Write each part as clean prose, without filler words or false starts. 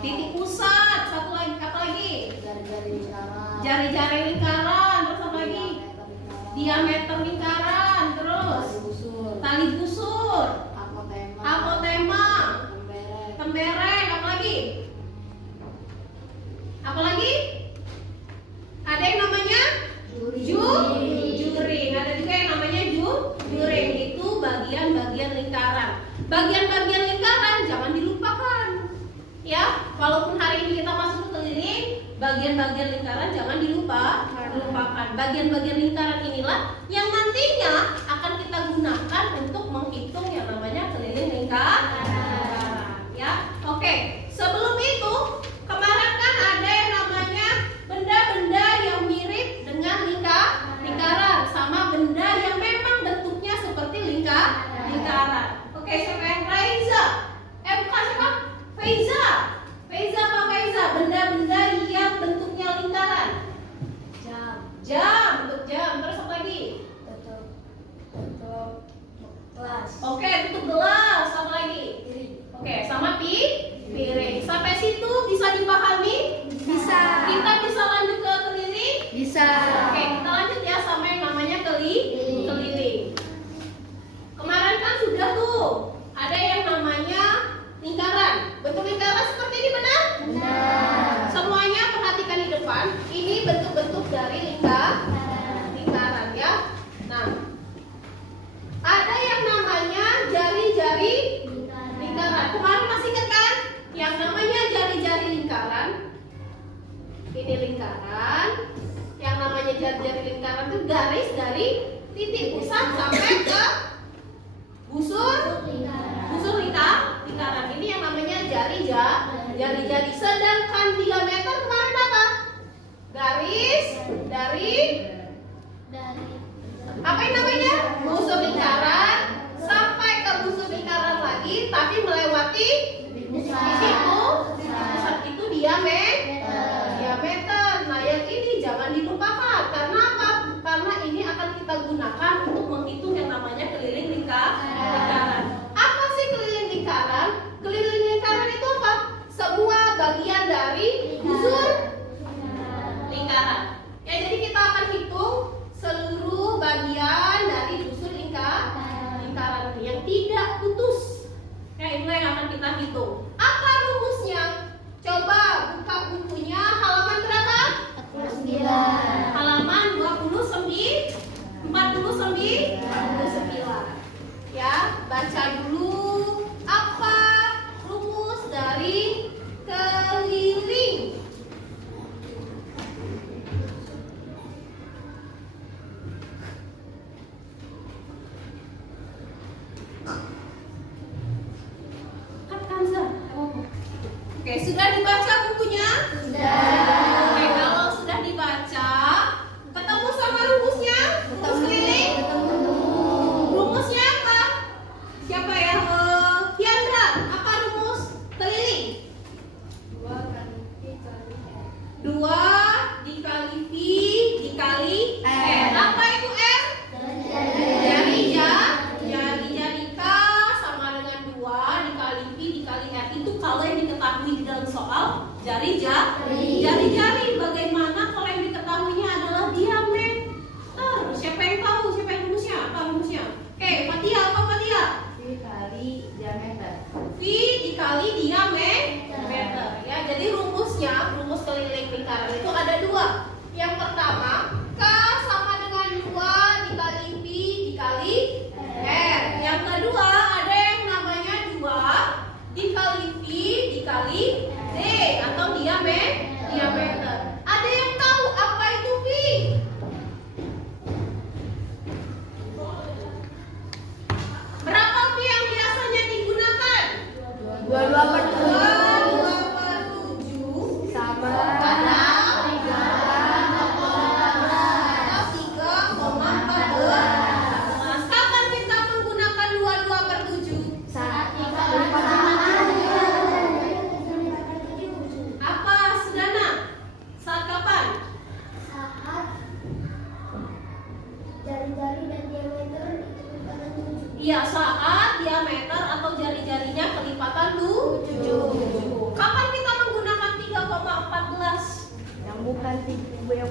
Titik pusat. Satu lagi, apa lagi? Jari-jari lingkaran. Jari-jari lingkaran. Terus apa lagi? Diameter lingkaran. Terus tali busur. Apotema. Tembereng. Apa lagi? Apa lagi? Ada yang namanya juring. Ada juga yang namanya juring. Itu bagian-bagian lingkaran. Bagian-bagian lingkaran jangan dilupakan. Ya, walaupun hari ini kita masuk ke keliling, bagian-bagian lingkaran jangan dilupakan. Bagian-bagian lingkaran inilah yang nantinya akan kita gunakan untuk menghitung yang namanya keliling lingkaran. Ya, oke. Sebelum itu, kemarin kan ada yang namanya benda-benda yang mirip dengan lingkaran, sama benda yang memang bentuknya seperti lingkaran. Oke, siapa yang Raiza? Bukan siapa? Faiza. Faiza apa Faiza? Benda-benda yang bentuknya lingkaran. Jam, bentuk jam. Terus apa lagi? Tutup gelas. Oke, tutup gelas. Apa lagi? Oke, sama piring. Sampai situ bisa dipahami? Bisa. Kita bisa lanjut ke keliling? Bisa. Oke, kita lanjut ya sama yang namanya keliling. Kemarin kan sudah tuh ada yang namanya lingkaran. Bentuk lingkaran seperti ini benar? Benar. Semuanya perhatikan di depan. Ini bentuk-bentuk dari lingkaran ya. Nah, ada yang namanya jari-jari lingkaran. Kemarin masih ingat kan? Yang namanya jari-jari lingkaran. Ini lingkaran. Yang namanya jari-jari lingkaran itu garis dari titik pusat sampai ke busur lingkaran. Ini yang namanya jari-jari. Sedangkan diameter kemarin apa? Garis dari apa yang namanya? Busur lingkaran sampai ke busur lingkaran lagi, tapi melewati di situ pusat itu diameter. Nah, yang ini jangan dilupakan. Karena apa? Karena ini akan kita gunakan untuk menghitung yang namanya keliling lingkaran. Apa sih keliling lingkaran? Keliling lingkaran itu apa? Semua bagian dari busur lingkaran. Ya, jadi kita akan hitung seluruh bagian dari busur lingkaran yang tidak putus. Ya, inilah yang akan kita hitung. Apa rumusnya? Coba buka bukunya halaman berapa? 49. Halaman 49. Ya, baca dulu apa rumus dari keliling. Oke, sudah dibaca bukunya? Sudah. Oke, kalau sudah dibaca, ketemu sama rumusnya? Rumus keliling? Rumusnya apa? Siapa ya? Tiandra, apa rumus keliling? 2 dikali V dikali R. Apa itu R? Jari K sama dengan 2 dikali V dikali R. Itu kalau yang diketahui di dalam soal jari-jari. Bagaimana kalau yang diketahuinya adalah diameter? Siapa yang tahu? Siapa yang rumusnya? Apa rumusnya? Oke, Fatia, apa Fatia? V dikali diameter. V dikali diameter. Ya, jadi rumus keliling lingkaran itu ada 2. Yang pertama, K sama dengan 2 dikali V dikali R. Yang kedua, ada yang namanya 2 dikali V dikali D atau diameter. Ada yang tahu apa itu V? Berapa V yang biasanya digunakan? 22/7 2/7 sama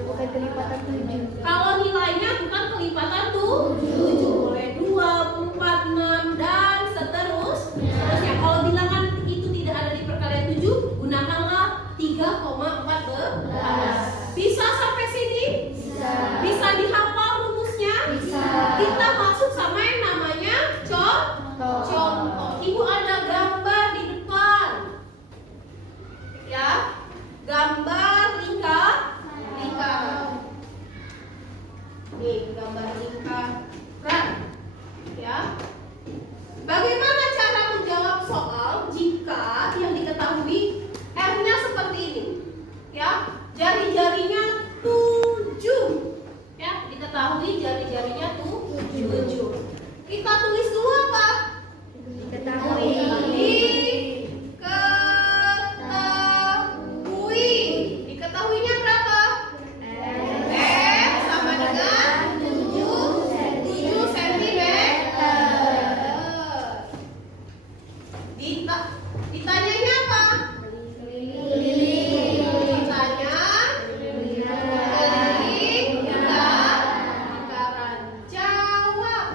bukan kelipatan 7. Kalau nilainya bukan kelipatan 7, boleh 2, 4, 6 dan seterusnya. Kalau bilangan itu tidak ada di perkalian 7, gunakanlah 3,14. Bisa sampai sini? Bisa dihafal rumusnya? Kita masuk sama yang namanya contoh. Ibu ada gambar di depan. Ya, gambar lingkaran. Nih, gambar lingkaran. Ya. Bagaimana cara menjawab soal jika yang diketahui R-nya seperti ini? Ya, jari-jarinya 7. Ya, diketahui jari-jarinya 7. Kita tulis dulu apa? Diketahui. Diketahuinya berapa? R sama dengan 7 cm. Ditanyanya apa? Ditanya keliling lingkaran. Jawab.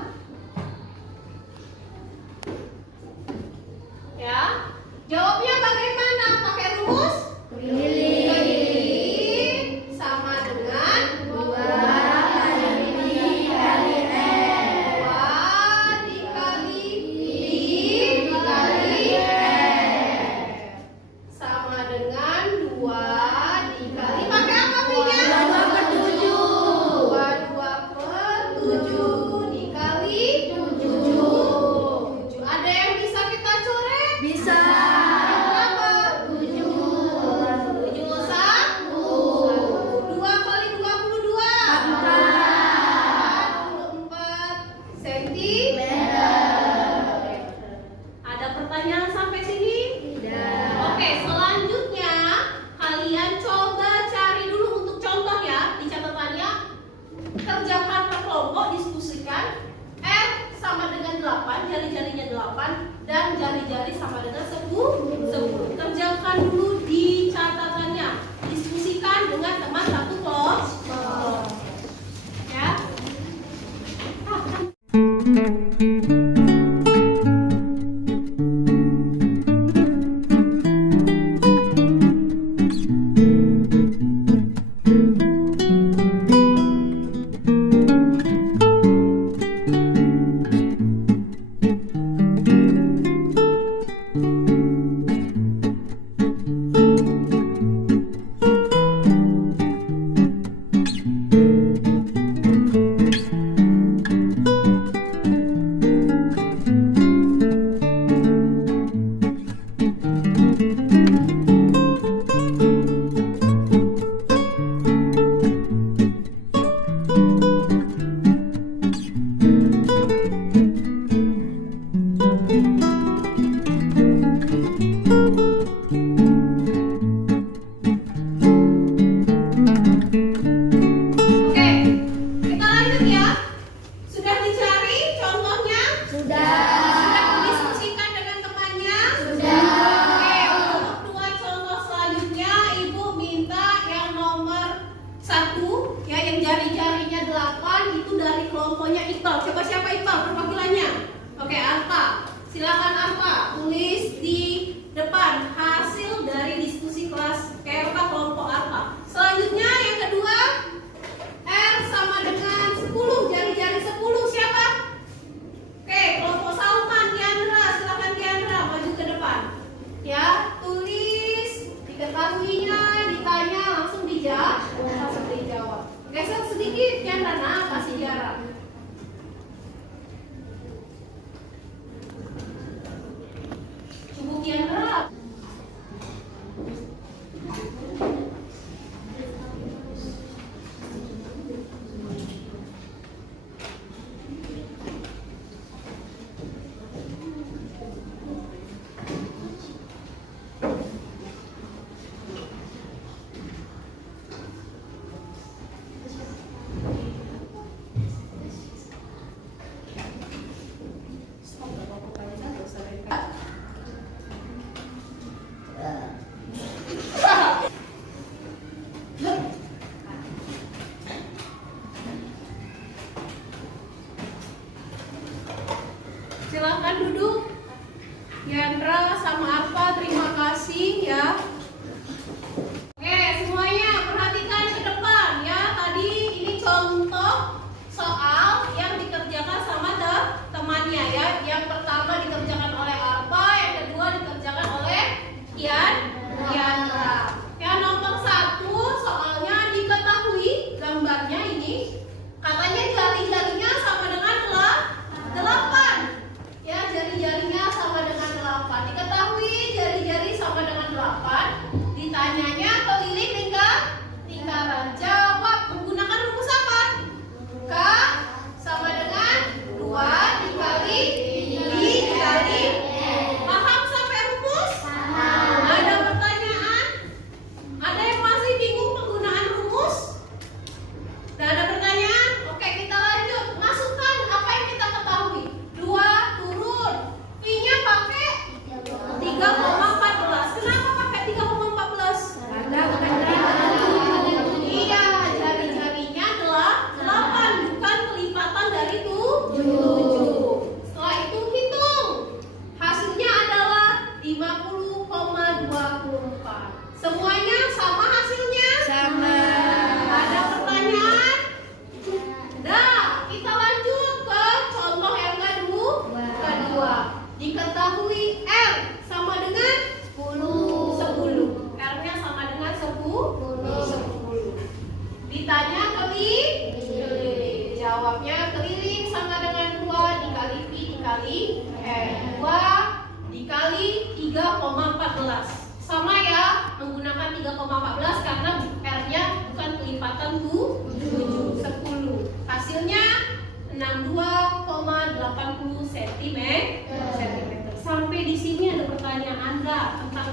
Ya, jawabnya bagaimana? Pakai rumus? Keliling sama dengan 2 dikali sama dengan 2 dikali pakai apa punya? 2/7 dikali 7. Ada yang bisa kita coret? Bisa. Berapa? 7 1. 2 kali 22 44 cm. Ada pertanyaan sampai sini? Oke, selanjutnya kalian coba cari dulu untuk contoh ya di catatannya. Kerjakan per kelompok, diskusikan. R sama dengan 8, jari-jarinya 8 dan jari-jari sama dengan 10. Kerjakan dulu di catatannya. Diskusikan dengan teman satu kelompok. Ya. Oke, kita lanjut ya. Sudah dicari contohnya? Sudah didiskusikan dengan temannya? Oke, untuk 2 contoh selanjutnya Ibu minta yang nomor 1 ya, yang jari-jarinya 8 itu dari kelompoknya Iqbal. Coba siapa Iqbal perwakilannya? Oke, Arfa. Silakan Arfa, tulis di depan hasil dari diskusi kelas KLK kelompok Arfa. Selanjutnya yang kedua, R sama dengan 10, jari-jari 10 siapa? Oke, kelompok Salman, Tiandra, silakan Tiandra maju ke depan. Ya, tulis, diketahuinya, ditanya, langsung dijawab. Geser sedikit Tiandra, nah kasih jarak. Cukup Tiandra.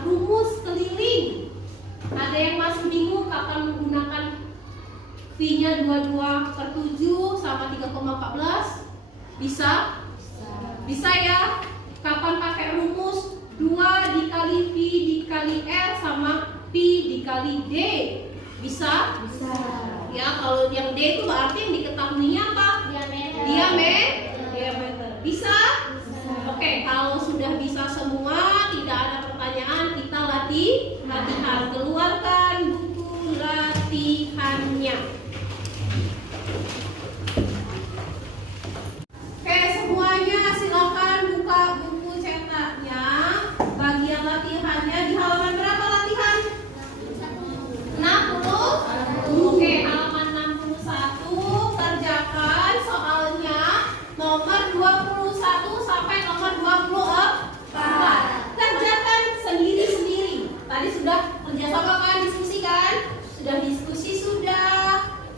rumus keliling. Ada yang masih bingung kapan menggunakan V-nya 22/7 sama 3,14? Bisa? Bisa ya? Kapan pakai rumus 2 dikali V dikali R sama P dikali D? Bisa? Bisa. Ya, kalau yang D itu berarti yang diketahuinya apa? Diameter. Bisa? Oke, kalau sudah bisa semua, tidak ada pertanyaan, kita latihan. Keluarkan buku latihannya. Oke, semuanya silakan buka buku cetaknya. Bagian latihannya di halaman berapa latihan? 60. Oke, halaman 61 kerjakan soalnya nomor 21 sampai nomor 24. Kerjakan sendiri-sendiri. Tadi sudah kerjasama kan, diskusi kan? Sudah diskusi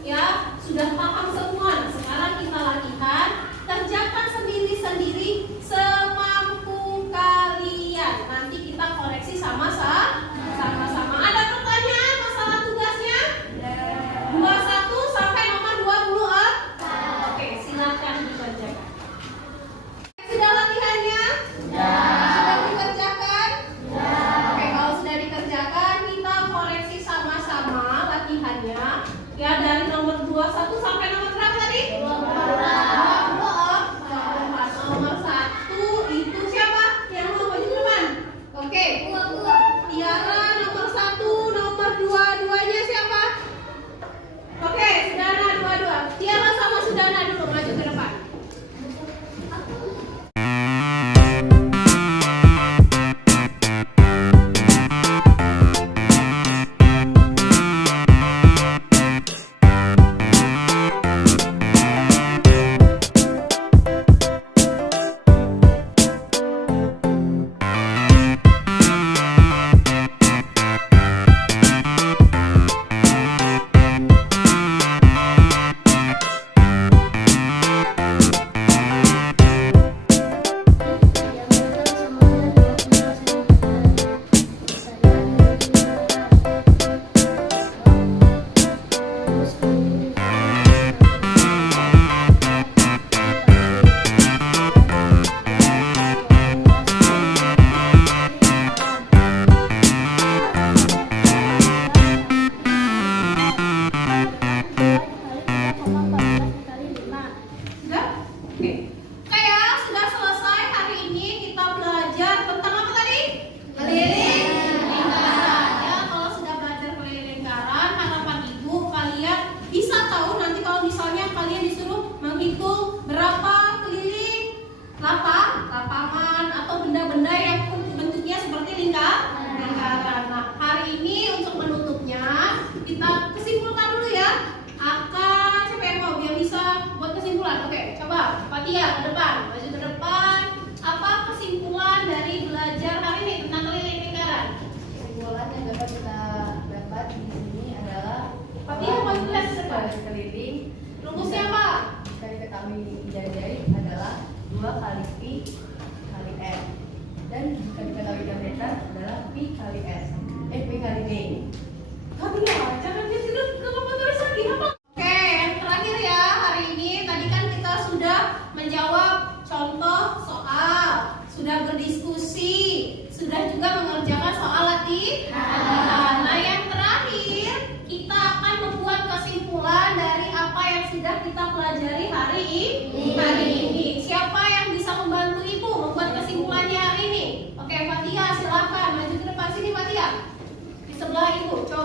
ya, sudah paham semua. Nah, sekarang kita latihan. Kerjakan sendiri-sendiri semampu kalian. Nanti kita koreksi sama-sama. Ada pertanyaan masalah tugasnya? 21 sampai nomor 24. Oke, silakan dikerjakan. Sudah latihannya? Sudah dikerjakan? Oke, kalau sudah dikerjakan, kita koreksi sama-sama latihannya. Ya, dari nomor 21 sampai nomor berapa tadi? 24. Nomor 1 itu siapa? Yang mau maju ke depan? Oke. Tiara nomor 1, nomor 2-duanya siapa? Oke, Sudana 2-2. Tiara sama Sudana dulu maju ke depan. Sudah? Oke. Kayak sudah selesai hari ini kita belajar tentang apa tadi? Keliling lingkaran. Ya, kalau sudah belajar keliling lingkaran, harapan ibu kalian bisa tahu nanti kalau misalnya kalian disuruh menghitung berapa keliling lapangan atau benda-benda yang bentuknya seperti lingkaran. Nah, hari ini untuk menutupnya kita kesimpulkan dulu ya. Siapa yang mau biar bisa buat kesimpulan? Oke, coba Fatia ke depan, maju ke depan. Apa kesimpulan dari belajar hari ini tentang keliling lingkaran? Kesimpulan yang dapat kita dapat di sini adalah Fatia maju ke depan. keliling Rumusnya apa? bisa diketahui jari-jari adalah 2 kali P kali R, dan jika diketahui diameter adalah P kali S. P kali D. Fatia, jangan dia tidur ke tulis lagi apa? Oke, yang terakhir ya hari ini. Tadi kan kita sudah menjawab contoh soal, sudah berdiskusi, sudah juga mengerjakan soal latihan. Nah, yang terakhir kita akan membuat kesimpulan dari apa yang sudah kita pelajari hari ini. Siapa yang bisa membantu ibu membuat kesimpulannya hari ini? Oke, Fatia silakan maju ke depan sini, Fatia. Di sebelah ibu, coba.